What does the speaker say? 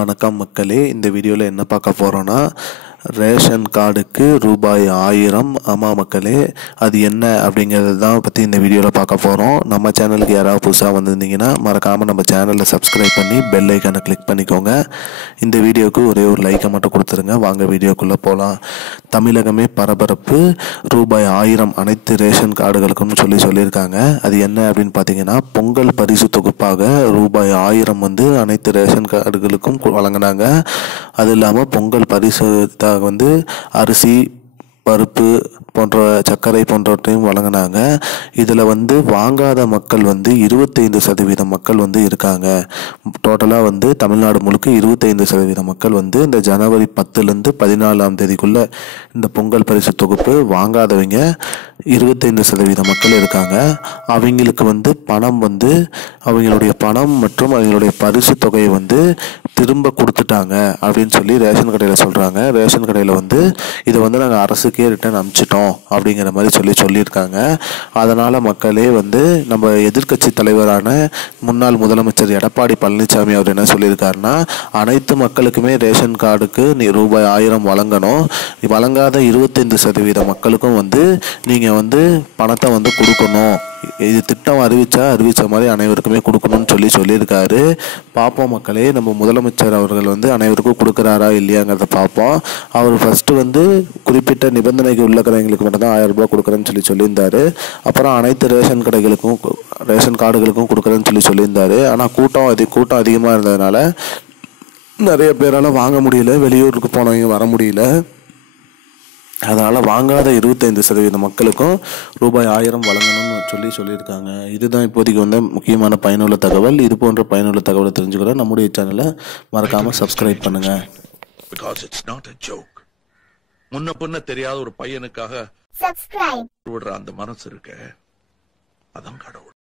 வணக்கம் மக்களே, இந்த வீடியோவில் என்ன பார்க்க போகிறோன்னா, ரேஷன் கார்டுக்கு ரூபாய் 1000. ஆமாம் மக்களே, அது என்ன அப்படிங்கிறது தான் பற்றி இந்த வீடியோவில் பார்க்க போகிறோம். நம்ம சேனலுக்கு யாராவது புதுசாக வந்திருந்தீங்கன்னா மறக்காமல் நம்ம சேனலில் சப்ஸ்கிரைப் பண்ணி பெல் ஐக்கானை கிளிக் பண்ணிக்கோங்க. இந்த வீடியோவுக்கு ஒரே ஒரு லைக்கை மட்டும் கொடுத்துருங்க. வாங்க வீடியோக்குள்ளே போகலாம். தமிழகமே பரபரப்பு, ரூபாய் 1000 அனைத்து ரேஷன் கார்டுகளுக்கும் சொல்லியிருக்காங்க. அது என்ன அப்படின்னு பார்த்தீங்கன்னா, பொங்கல் பரிசு தொகுப்பாக ரூபாய் 1000 அனைத்து ரேஷன் கார்டுகளுக்கும் வழங்கினாங்க. அது இல்லாமல் பொங்கல் பரிசு அரிசி, பருப்பு போன்ற சர்க்கரை போன்றவற்றையும் வழங்கினாங்க. இதில் வாங்காத மக்கள் 25% மக்கள் இருக்காங்க. டோட்டலாக தமிழ்நாடு முழுக்க 25% மக்கள் இந்த ஜனவரி 10லேருந்து 14ஆம் தேதிக்குள்ளே இந்த பொங்கல் பரிசு தொகுப்பு வாங்காதவங்க 25% மக்கள் இருக்காங்க. அவங்களுக்கு பணம் அவங்களுடைய பணம் மற்றும் அவங்களுடைய பரிசு தொகையை திரும்ப கொடுத்துட்டாங்க அப்படின்னு சொல்லி ரேஷன் கடையில் சொல்கிறாங்க. ரேஷன் கடையில் இதை நாங்கள் அரசுக்கே ரிட்டர்ன் அனுப்பிச்சிட்டோம் அப்படிங்கிற மாதிரி சொல்லியிருக்காங்க. அதனால் மக்களே நம்ம எதிர்க்கட்சி தலைவரான முன்னாள் முதலமைச்சர் எடப்பாடி பழனிசாமி அவர் என்ன சொல்லியிருக்காருன்னா, அனைத்து மக்களுக்குமே ரேஷன் கார்டுக்கு ரூபாய் 1000 வழங்கணும். வழங்காத 25% மக்களுக்கும் நீங்கள் பணத்தை கொடுக்கணும். இது திட்டம் அறிவித்த மாதிரி அனைவருக்குமே கொடுக்கணும்னு சொல்லியிருக்காரு. பார்ப்போம் மக்களே, நம்ம முதலமைச்சர் அவர்கள் அனைவருக்கும் கொடுக்குறாரா இல்லையாங்கிறத பார்ப்போம். அவர் ஃபஸ்ட்டு குறிப்பிட்ட நிபந்தனைக்கு உள்ளக்கிறவங்களுக்கு மட்டும் தான் 1000 ரூபாய் கொடுக்குறேன்னு சொல்லியிருந்தாரு. அப்புறம் அனைத்து ரேஷன் கடைகளுக்கும் ரேஷன் கார்டுகளுக்கும் கொடுக்குறேன்னு சொல்லியிருந்தாரு. ஆனால் கூட்டம் அதிகமாக இருந்ததுனால நிறைய பேரால் வாங்க முடியல. வெளியூருக்கு போனவங்க வர முடியல. அதனால் வாங்காத 25% மக்களுக்கும் ரூபாய் 1000 வழங்கணும்னு சொல்லியிருக்காங்க. இதுதான் இப்போதைக்கு முக்கியமான பயனுள்ள தகவல். இது போன்ற பயனுள்ள தகவலை தெரிஞ்சுக்கிற நம்முடைய சேனலை மறக்காமல் சப்ஸ்கிரைப் பண்ணுங்கள். Because it's not a joke. முன்ன பின்ன தெரியாத ஒரு பையனுக்காக விடுற அந்த மனசு இருக்க, அதான் கடவுள்.